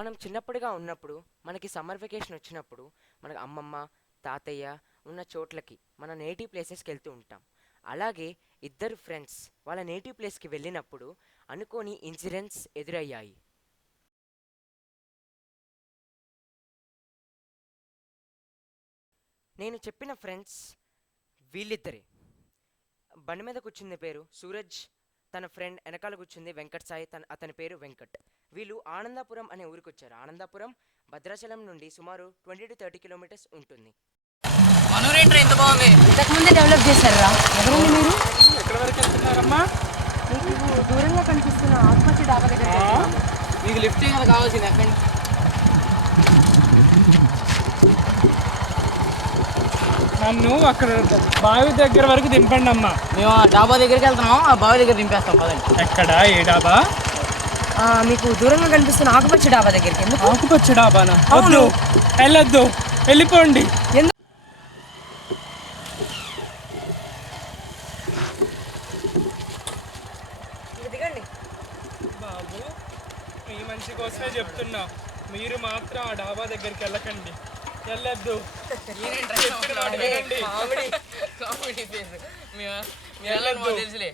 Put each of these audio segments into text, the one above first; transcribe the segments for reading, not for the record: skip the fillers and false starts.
మనం చిన్నప్పుడుగా ఉన్నప్పుడు మనకి సమ్మర్ వెకేషన్ వచ్చినప్పుడు మనకు అమ్మమ్మ తాతయ్య ఉన్న చోట్లకి మన నేటివ్ ప్లేసెస్కి వెళ్తూ ఉంటాం. అలాగే ఇద్దరు ఫ్రెండ్స్ వాళ్ళ నేటివ్ ప్లేస్కి వెళ్ళినప్పుడు అనుకోని ఇన్సిడెంట్స్ ఎదురయ్యాయి. నేను చెప్పిన ఫ్రెండ్స్ వీళ్ళిద్దరే. బండి మీద కూర్చుంది పేరు సూరజ్, తన ఫ్రెండ్ వెనకాల కూర్చుంది వెంకట్ సాయి, అతని పేరు వెంకట్. వీళ్ళు ఆనందాపురం అనే ఊరికి వచ్చారు. ఆనందాపురం భద్రాచలం నుండి సుమారు 20 to 30 కిలోమీటర్స్ ఉంటుంది. మనోరేంట్రా ఇంత బాగుంది. ఇంతకుముందే డెవలప్ చేశారా? ఎవరండి మీరు? ఎక్కడ వరకు వెళ్తున్నారమ్మా? మీకు దూరంగా కనిపిస్తున్న ఆకుపచ్చ డాబా దగ్గర మీకు లిఫ్ట్ కదా కావాల్సింది. ఎక్కడ నన్ను అక్కడ బావి దగ్గర వరకు దింపండి అమ్మా. మేము ఆ డాబా దగ్గరికి వెళ్తున్నాం, ఆ బావి దగ్గర దింపేస్తాం పదండి. ఎక్కడ? ఏ డాబా? మీకు దూరంగా కనిపిస్తున్న ఆకుపచ్చ డాబా దగ్గరికి. ఎందుకు? ఆకుపచ్చ డాబానా? వద్దు, వెళ్ళొద్దు, వెళ్ళిపోండి. దిగండి బాబు, మీ మంచి కోసమే చెప్తున్నా, మీరు మాత్రం ఆ డాబా దగ్గరికి వెళ్ళకండి, వెళ్ళొద్దు. తెలుసులే.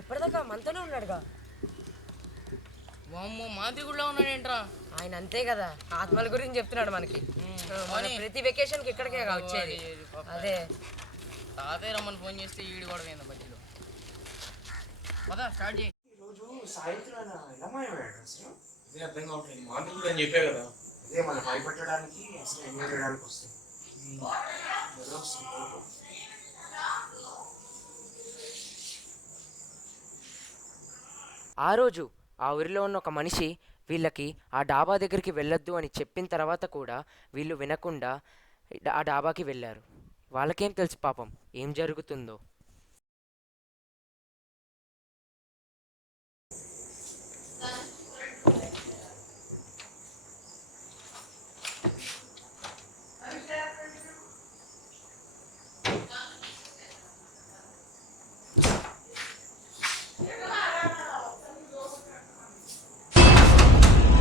ఇప్పటిదాకా మనతోనే ఉన్నాడుగా. వామ్మో, మాదిగుడిలో ఉన్నాడేంట్రా ఆయన? అంతే కదా, ఆత్మల గురించి చెప్తున్నాడు మనకి. మన ప్రతి వెకేషన్కి ఇక్కడికే వచ్చేది. అదే తాతయ్య రమ్మని ఫోన్ చేస్తే ఈడు కూడా పోయింది మధ్యలో. పదా స్టార్ట్ చేయి. ఈరోజు సాయంత్రం ఎలా మాయమయ్యాడు అసలు? అదే అర్థం కావట్లేదు. మాంత్రికుడు అని చెప్పే కదా. అదే మనం భయపెట్టడానికి అసలు ఎంజాయ్ చేయడానికి వస్తుంది. ఆ రోజు ఆ ఊరిలో ఉన్న ఒక మనిషి వీళ్ళకి ఆ డాబా దగ్గరికి వెళ్ళొద్దు అని చెప్పిన తర్వాత కూడా వీళ్ళు వినకుండా ఆ డాబాకి వెళ్ళారు. వాళ్ళకేం తెలుసు పాపం ఏం జరుగుతుందో.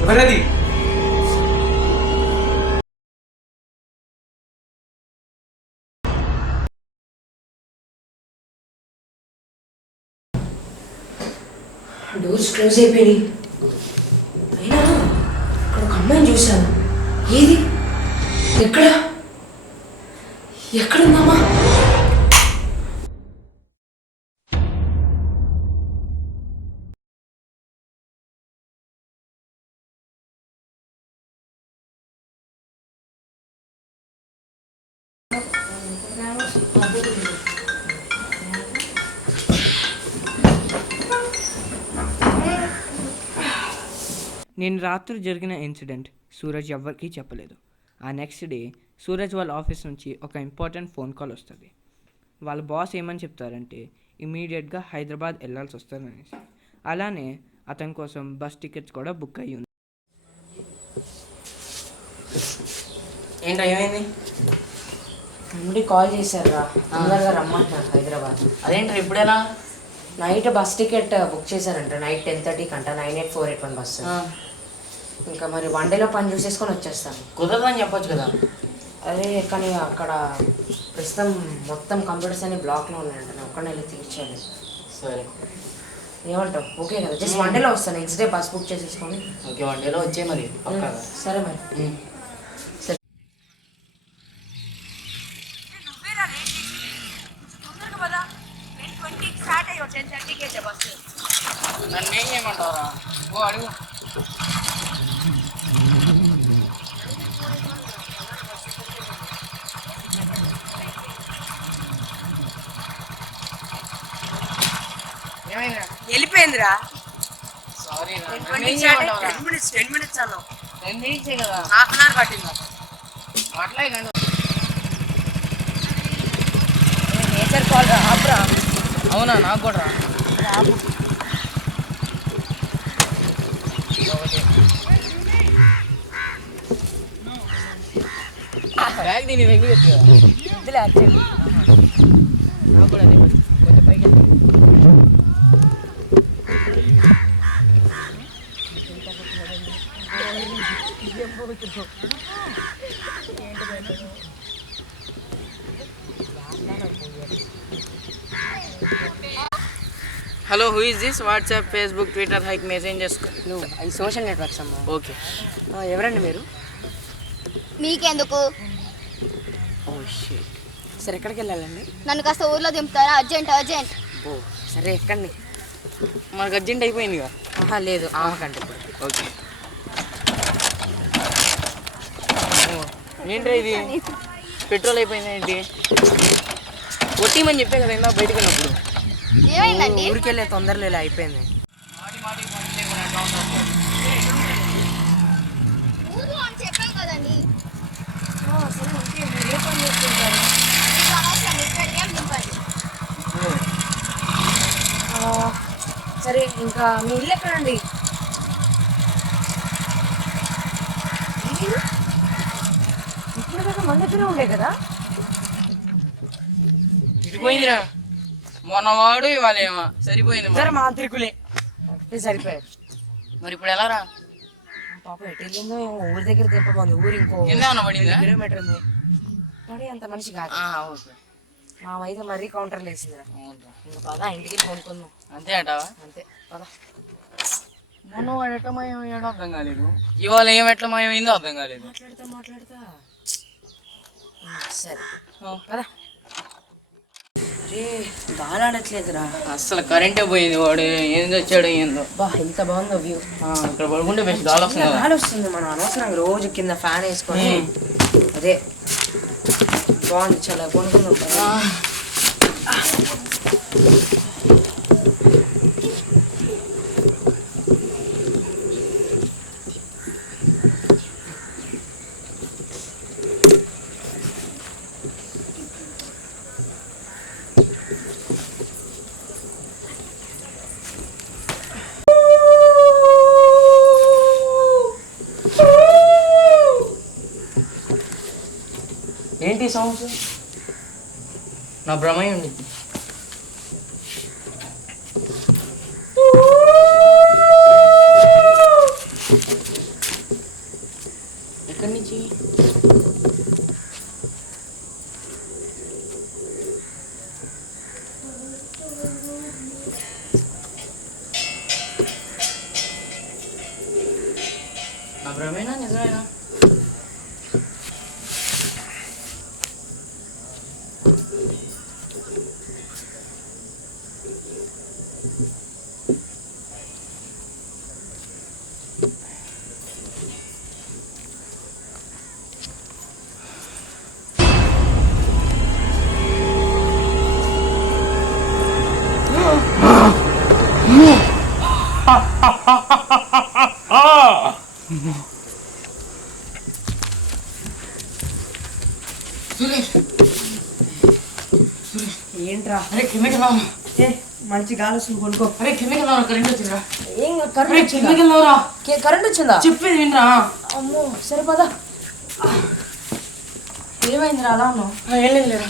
ఎవరది? డోర్స్ క్లోజ్ అయిపోయినాయి. అయినా అక్కడ ఒక అమ్మాయిని చూశాను. ఏది? ఎక్కడ? ఎక్కడుందమ్మా? నేను రాత్రి జరిగిన ఇన్సిడెంట్ సూరజ్ ఎవ్వరికీ చెప్పలేదు. ఆ నెక్స్ట్ డే సూరజ్ వాళ్ళ ఆఫీస్ నుంచి ఒక ఇంపార్టెంట్ ఫోన్ కాల్ వస్తుంది. వాళ్ళ బాస్ ఏమని చెప్తారంటే ఇమీడియట్గా హైదరాబాద్ వెళ్ళాల్సి వస్తుందనేసి. అలానే అతని కోసం బస్ టికెట్స్ కూడా బుక్ అయ్యి ఉంది. ఏంట్రా ఏమైంది? తమ్ముడి కాల్ చేశారా, తొందరగా రమ్మంటున్నారు హైదరాబాద్. అదేంట్రా ఇప్పుడెలా? నైట్ బస్ టికెట్ బుక్ చేశారంట. నైట్ 10:30 కంట 98481 బస్సు. ఇంకా మరి 1 డేలో పని చూసేసుకొని వచ్చేస్తాను. కుదరదని చెప్పొచ్చు కదా. అదే కానీ అక్కడ ప్రస్తుతం మొత్తం కంప్యూటర్స్ అన్ని బ్లాక్లో ఉన్నాయంట. నేను ఒక్కడే వెళ్ళి తీర్చాను. సరే, ఏమంటావు? ఓకే కదా? జస్ట్ 1 డేలో వస్తాను. నెక్స్ట్ డే బస్ బుక్ చేసేసుకొని. ఓకే, 1 డేలో వచ్చే మరి. సరే మరి. నన్ను ఏం చేయమంటారా? ఓ అడుగు. వెళ్ళిపోయిందిరా. సారీ, 10 minutes అన్నావు. 10 minutes కదా, హాఫ్ అన్ అవర్ పట్టింది. అట్లా కానీ నేచర్ కాల్ రా. ఆపురా. అవునా? నాకు కూడా రా. రాబు. బ్యాగ్ దీని దగ్గర వద్దులే అర్జెంట్. నాకు కూడా అదే కొంచెం పైకి వెళ్తాను. Hello, who is this? WhatsApp, Facebook, Twitter, Hike messengers. నువ్వు అవి సోషల్ నెట్వర్క్స్ అమ్మా. ఓకే. ఎవరండి మీరు? మీకెందుకు? Oh shit. సరే ఎక్కడికి వెళ్ళాలండి? నన్ను కాస్త ఊర్లో దింపుతారా? Urgent urgent. ఓ సరే ఎక్కండి. మనకు అర్జెంట్ అయిపోయిందిగా. ఆహా లేదు, ఆమెకంటే ఇప్పుడు. ఓకే. ఏంట్రా ఇది? పెట్రోల్ అయిపోయింది ఏంటి? కొట్టిమని చెప్పే కదా ఇందా బయటకు వెళ్ళినప్పుడు. ఏమైందండి? ఊరికి వెళ్ళే తొందరలో ఇలా అయిపోయింది. ఊరు అని చెప్పాం కదండి. సరే ఓకే, మీరు ఏ పని చేస్తుంటారు? మీకు అనవసరం, ఇక్కడికి ఏం దింపండి. సరే ఇంకా మీ ఇల్లు ఎక్కడండి? ఇప్పుడు దాకా మన దగ్గరే ఉండే కదా. పోయిందిరా మొన్న వాడు ఇవాళ ఏమో సరిపోయింది. సరే మాంత్రికులే సరిపోయారు. మరి ఇప్పుడు ఎలా రా? పాప ఎటు వెళ్ళిందో ఏమో, ఊరి దగ్గర దింపబోంది. ఊరు ఇంకో కింద ఏమన్నా పడిందా? కిలోమీటర్ ఉంది. పడి అంత మనిషి కాదు. ఓకే. మా అయితే మరీ కౌంటర్లు వేసిందిరా. ఇంకా పదా ఇంటికి కొనుక్కుందాం. అంతే అంటావా? అంతే పదా. మొన్న వాడు ఎట్లా మాయమయ్యాడో అర్థం కాలేదు, ఇవాళ ఏం ఎట్లా మాయమైందో అర్థం కాలేదు. మాట్లాడతా సరే పదా. అరే గాలి ఆడట్లేదురా. అసలు కరెంటే పోయింది. వాడు ఏం తెచ్చాడు ఏందో. బా ఎంత బాగుందో వ్యూ. ఇక్కడ పడుకుంటే బెస్ట్ గాలి వస్తుంది కదా. గాలి వస్తుంది. మనం అనవసరంగా రోజు కింద ఫ్యాన్ వేసుకొని అదే బాగుంది. చాలా కొనుక్కుందాం. ఏంటి సౌండ్స్? నా భ్రమై ఉంది. ఎక్కడి నుంచి? నా భ్రమేనా నిజమేనా? ఏంట్రా? అరే కిందకి మంచి గాలి వస్తుంది, కొనుక్కో. అరే కిందకి కరెంట్ వచ్చిందిరా. ఏం కరెంట్ వచ్చిందా? కరెంట్ వచ్చిందా? చెప్పేది వినరా. అమ్మో సరే పదా. ఏమైందిరా అలా ఉన్నావు? ఏం లేదురా.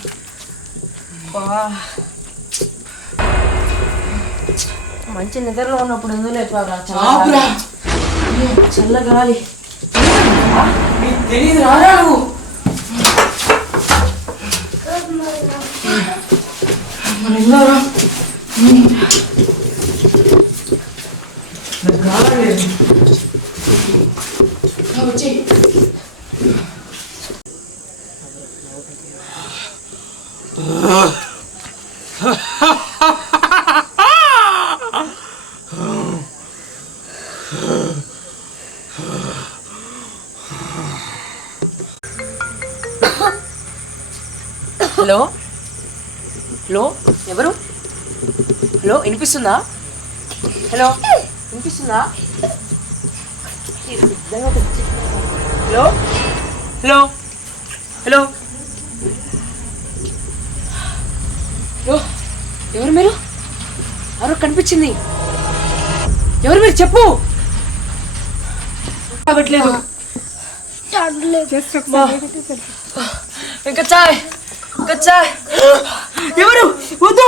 మంచి నిద్రలో ఉన్నప్పుడు ఎందుకు లేపారా? ఆపురా. చల్ల గాలి. తెలీదు రారా నువ్వు. మన ఇల్లారా వచ్చి హలో హలో ఎవరు? హలో వినిపిస్తుందా? హలో వినిపిస్తుందా? హలో హలో హలో హలో ఎవరు మీరు? ఎవరు కనిపించింది? ఎవరు మీరు? చెప్పు. కాబట్లేదు ఇంకా చాయ్ సార్ ఎవరు వద్దు.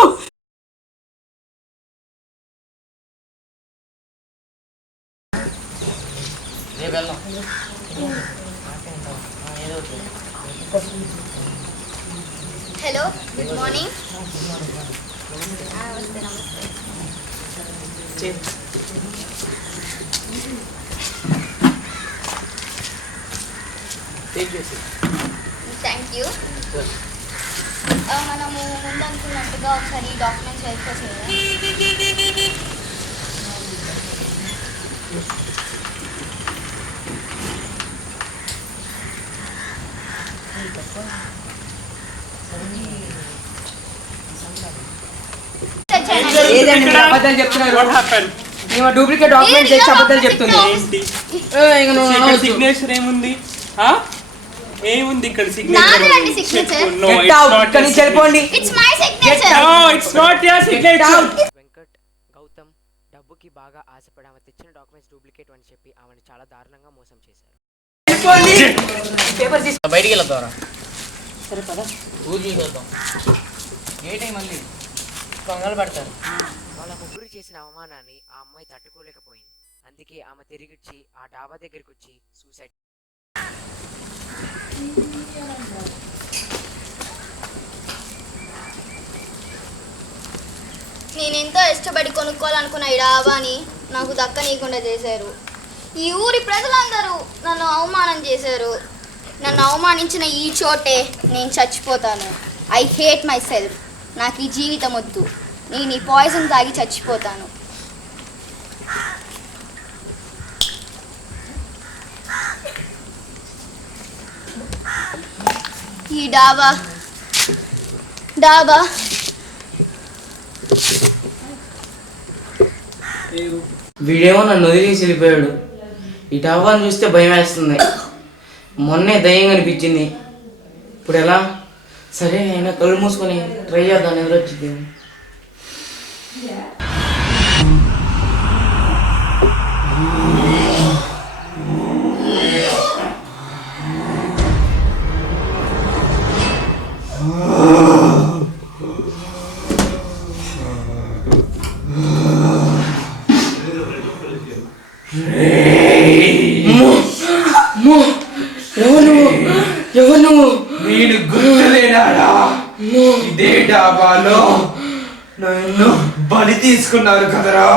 రేపు వెళ్దాం. Hello good morning. నమస్తే నమస్తే. Thank you. మనము ముందు అనుకున్నట్టుగా ఒకసారి డాక్యుమెంట్స్ వెరిఫై చేయాలి. ఏదండి మీరు అబద్ధాలు చెప్తున్నారు? మేము డూప్లికేట్ డాక్యుమెంట్ తెచ్చి అబద్ధాలు చెప్తుంది. సిగ్నేచర్ ఏముంది? ఏముంది ఇక్కడ నాదండి signature. ఇక్కడి నుంచి వెళ్ళిపోండి. It's my signature. Venkat Gautam డబ్బుకి బాగా ఆశపడి ఆమె తెచ్చిన డాక్యుమెంట్స్ డూప్లికేట్ అని చెప్పి ఆమెను చాలా దారుణంగా మోసం చేశారు. పేపర్ తీసుకో. బయటికి వెళ్తారా? సరే పదా. ఊరికి వెళ్దాం. ఏ టైం మళ్ళీ కంగారు పడతారు. వాళ్ళ ముగ్గురు చేసిన అవమానాన్ని ఆ అమ్మాయి తట్టుకోలేకపోయింది. అందుకే ఆమె తిరిగిచ్చి ఆ డాబా దగ్గరికి వచ్చి సూసైడ్. నేను ఎంతో ఇష్టపడి కొనుక్కోవాలనుకున్న ఈ డాబాని నాకు దక్కనీయకుండా చేశారు. ఈ ఊరి ప్రజలందరూ నన్ను అవమానం చేశారు. నన్ను అవమానించిన ఈ చోటే నేను చచ్చిపోతాను. I hate my self. నాకు ఈ జీవితం వద్దు. నేను ఈ పాయిజన్ తాగి చచ్చిపోతాను. ఈ డాబా వీడేమో నన్ను వదిలేసి వెళ్ళిపోయాడు. ఈ డాబాను చూస్తే భయం వేస్తుంది. మొన్నే దయ్యం కనిపించింది. ఇప్పుడు ఎలా? సరే అయినా కళ్ళు మూసుకొని ట్రై చేద్దాం, ఎదురొచ్చింది. ఎవరు నువ్వు? నేను గుర్తులేనాడా? ఇదే డాబాలో నన్ను బలి తీసుకున్నారు కదరా.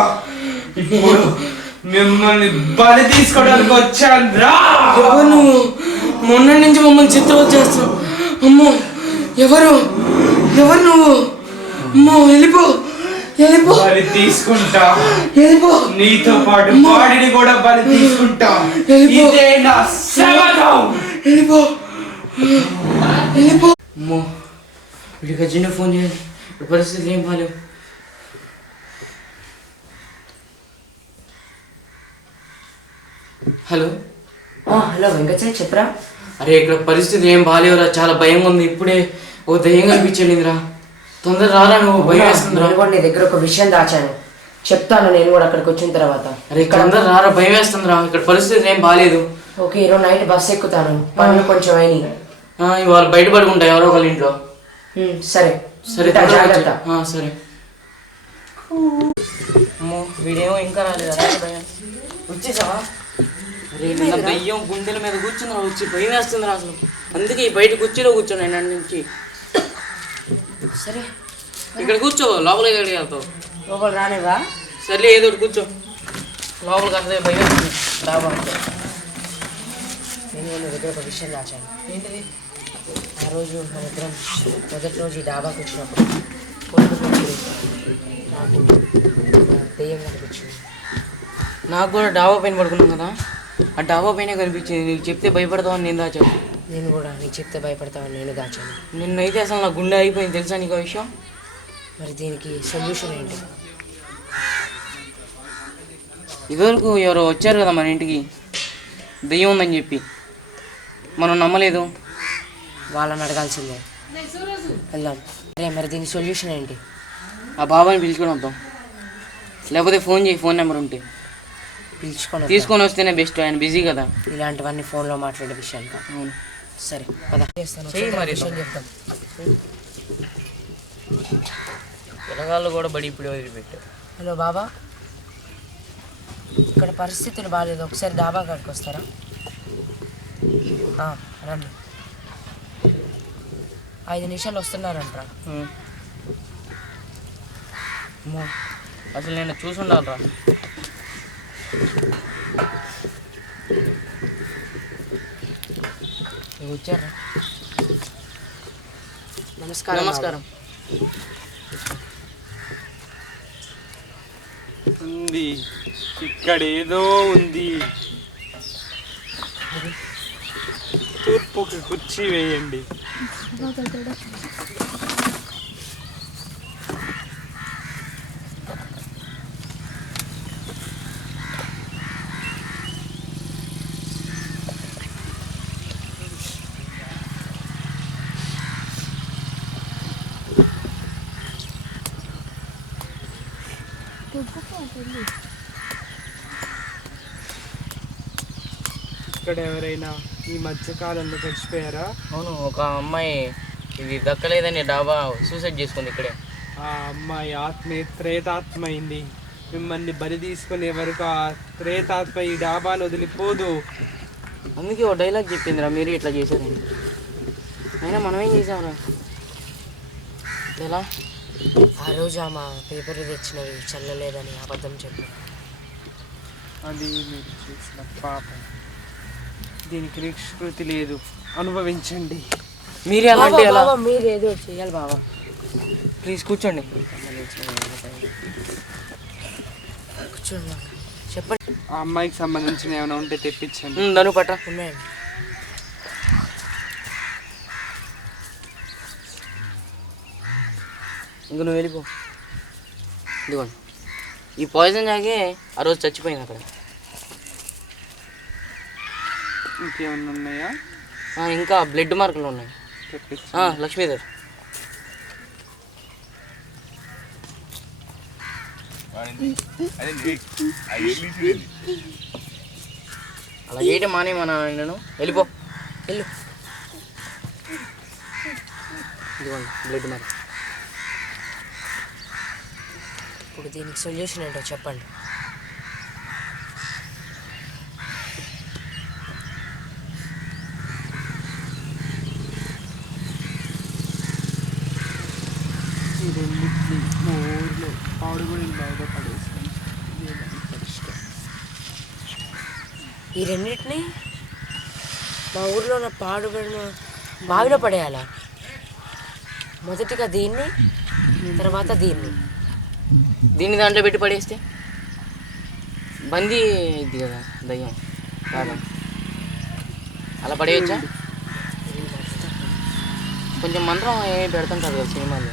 ఇప్పుడు మిమ్మల్ని బలి తీసుకోవడానికి వచ్చాను రా. ఎవరు నువ్వు? మొన్న నుంచి మమ్మల్ని చిత్రం చేస్తావు. అమ్మో ఎవరు ఎవరు నువ్వు? అమ్మో వెళ్ళిపో వెళ్ళిపో. బలి తీసుకుంటా. వెళ్ళిపో. నీతో పాటు బాడీని కూడా బలి తీసుకుంటా. ఇదే నా శపథం. వెళ్ళిపో వెళ్ళిపో. అమ్మో వీడికి అర్జెంట్ ఫోన్ చేయాలి. ఇప్పుడు పరిస్థితులు ఏం బాలేవు. హలో. హలో వెంకట్ సార్ చెప్పరా. అరే ఇక్కడ పరిస్థితి ఏం బాగాలేవురా, చాలా భయంగా ఉంది. ఇప్పుడే ఓ దయ్యం కనిపించిందిరా. తొందర రారా, నువ్వు భయం వేస్తుందిరా. నేను కూడా నీ దగ్గర ఒక విషయం దాచాను, చెప్తాను నేను కూడా అక్కడికి వచ్చిన తర్వాత. అరే తొందర రారా, భయం వేస్తుందిరా. ఇక్కడ పరిస్థితి ఏం బాగాలేదు. ఓకే ఈరోజు నైట్ బస్ ఎక్కుతాను, పనులు కొంచెం అయినాయి. ఇవాళ బయట పడుకుంటా ఎవరో ఒకళ్ళ ఇంట్లో. సరే సరే ఉంటా, జాగ్రత్త. సరే. అమ్మో వీడేమో ఇంకా రాలేదా? వచ్చేసావా? అరే నిన్న దయ్యం గుండెల మీద కూర్చుందిరా, వచ్చి భయం వేస్తుందిరా అసలు. అందుకే ఈ బయట కుర్చీలో కూర్చోను నేను నుంచి. సరే ఇక్కడ కూర్చో, లోపలికి ఎక్కడికి వెళ్తావు? లోపల రానివా? సర్లే ఏదో ఒకటి కూర్చో. లోపలికి వస్తే భయం వేస్తుంది. డాబా నేను నీ దగ్గర ఒక విషయం దాచాను. ఏంటిది? ఆ రోజు మన ఇద్దరం మొదటి రోజు ఈ డాబాకి వచ్చినప్పుడు పొద్దున్నప్పుడు నాకు దెయ్యం కనిపించింది. నాకు కూడా డాబా పైన పడుకున్నాం కదా, ఆ డాబా పైన కనిపించింది. నీకు చెప్తే భయపడతావని నేను దాచాను. నేను కూడా నీకు చెప్తే భయపడతావని నేను దాచాను. నిన్నైతే అసలు నా గుండె అయిపోయింది తెలుసా నీకు ఆ విషయం? మరి దీనికి సొల్యూషన్ ఏంటి? ఇదివరకు ఎవరో వచ్చారు కదా మన ఇంటికి దెయ్యం ఉందని చెప్పి, మనం నమ్మలేదు. వాళ్ళని అడగాల్సిందే. వెళ్దాం. అరే మరి దీని సొల్యూషన్ ఏంటి? ఆ బాబాని పిలుచుకొని వద్దాం, లేకపోతే ఫోన్ చేయి, ఫోన్ నెంబర్ ఉంటే తీసుకొని వస్తేనే బెస్ట్. ఆయన బిజీ కదా. ఇలాంటివన్నీ ఫోన్లో మాట్లాడే విషయాలు కాదు. అవును సరే పద. చెయ్యి మరి. విషయం చెప్తాం. పిల్లగాళ్ళు కూడా బడి ఇప్పుడు వదిలిపెట్టారు. హలో బాబా, ఇక్కడ పరిస్థితులు బాగాలేదు, ఒకసారి డాబా కాడికి వస్తారా? రండి. 5 నిమిషాలు వస్తున్నారంట్రా. అసలు నేను చూసుండాలరా. వచ్చారా? నమస్కారం. నమస్కారం. ఉంది ఇక్కడ ఏదో ఉంది. తూర్పుకి కుర్చీ వేయండి. ఇక్కడ ఎవరైనా ఈ మధ్యకాలంలో చచ్చిపోయారా? అవును, ఒక అమ్మాయి ఇది దక్కలేదని డాబా సూసైడ్ చేసుకుంది ఇక్కడే. ఆ అమ్మాయి ఆత్మే ప్రేతాత్మ అయింది. మిమ్మల్ని బలి తీసుకునే వరకు ఆ ప్రేతాత్మ ఈ డాబాను వదిలిపోదు. అందుకే ఒక డైలాగ్ చెప్పిందిరా, మీరు ఇట్లా చేశారని. అయినా మనం ఏం చేసాంరా? ఎలా? ఆ రోజు ఆమె పేపర్లు తెచ్చినవి చల్లలేదని అబద్ధం చెప్పాను. అది మీరు చేసిన పాపం. దీనికి నిష్కృతి లేదు, అనుభవించండి. మీరే అలా అంటే ఎలా? మీరు ఏదో చేయాలి బాబా. ప్లీజ్ కూర్చోండి. కూర్చోండి. చెప్పండి. ఆ అమ్మాయికి సంబంధించిన ఏమైనా ఉంటే తెప్పించండి. దను పట్ట. ఉన్నాయండి. ఇంక నువ్వు వెళ్ళిపో. ఇదిగోండి, ఈ పాయిజన్ తాగే ఆ రోజు చచ్చిపోయింది అక్కడ. ఇంకేమన్నా ఉన్నాయా? ఇంకా బ్లడ్ మార్కులు ఉన్నాయి. తెప్పించండి. లక్ష్మీధర్, అలా చేయటం మానేమన్నా నేను. వెళ్ళిపో, వెళ్ళు. ఇదిగోండి బ్లడ్ మార్క్. ఇప్పుడు దీనికి సొల్యూషన్ ఏంటో చెప్పండి. ఈ రెండింటిని మా ఊర్లో పాడుబడి బాగా పడేసాను. ఈ రెండింటిని మా ఊర్లో ఉన్న పాడుబడిన బావిలో పడేయాలా? మొదటిగా దీన్ని, తర్వాత దీన్ని. దీన్ని దాంట్లో పెట్టి పడేస్తే బందీ ఇది కదా దయ్యం కాదు. అలా పడేయచ్చా? కొంచెం మంత్రం ఏమి పెడతాం కదా సినిమాలో.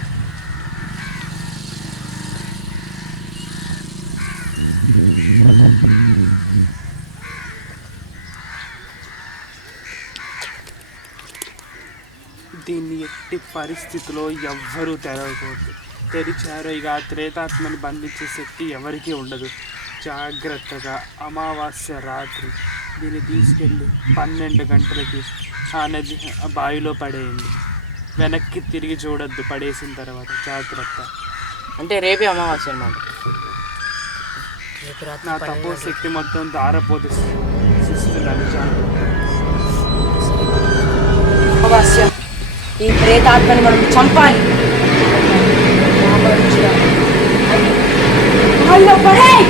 దీన్ని ఎట్టి పరిస్థితిలో ఎవ్వరూ తెరవకూడదు. తెరిచారో ఇక ఆ త్రేతాత్మని బంధించే శక్తి ఎవరికీ ఉండదు. జాగ్రత్తగా అమావాస్య రాత్రి దీన్ని తీసుకెళ్ళి 12 గంటలకి ఆ బావిలో పడేయండి. వెనక్కి తిరిగి చూడొద్దు పడేసిన తర్వాత. జాగ్రత్త. అంటే రేపే అమావాస్య అన్నమాట. నా తపో శక్తి మొత్తం దారపోతుంది. అమావాస్య ఈ ప్రేతాత్మని మనం చంపాలి. పడేయ్.